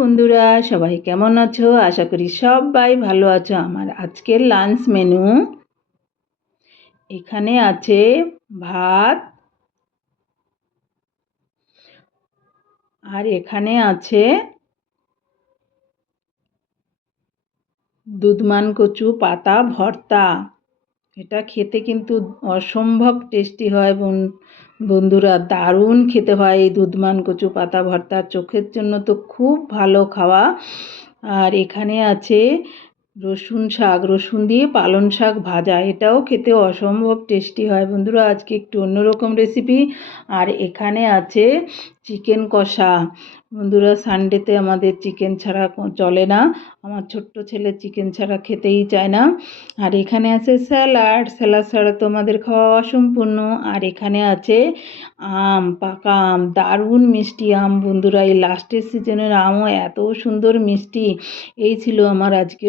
বন্ধুরা, সবাই কেমন আছো? আশা করি সবাই ভালো আছো। আমার আজকের লাঞ্চ মেনু এখানে আছে ভাত, আর এখানে আছে দুধমান কচু পাতা ভর্তা। এটা খেতে কিন্তু অসম্ভব টেস্টি হয় বন্ধুরা, দারুণ খেতে হয় এই দুধমান কচু পাতা ভর্তা। চোখের জন্য তো খুব ভালো খাওয়া। আর এখানে আছে রসুন দিয়ে পালং শাক ভাজা, এটাও খেতে অসম্ভব টেস্টি হয় বন্ধুরা। আজকে একটু অন্যরকম রেসিপি। আর এখানে আছে চিকেন কষা। বন্ধুরা, সানডেতে আমাদের চিকেন ছাড়া চলে না। আমার ছোট্ট ছেলে চিকেন ছাড়া খেতেই চায় না। আর এখানে আছে স্যালাড ছাড়া তো আমাদের খাওয়া অসম্পূর্ণ। আর এখানে আছে আম, পাকা আম, দারুণ মিষ্টি আম বন্ধুরা। এই লাস্টের সিজনের আমও এত সুন্দর মিষ্টি। এই ছিল আমার আজকের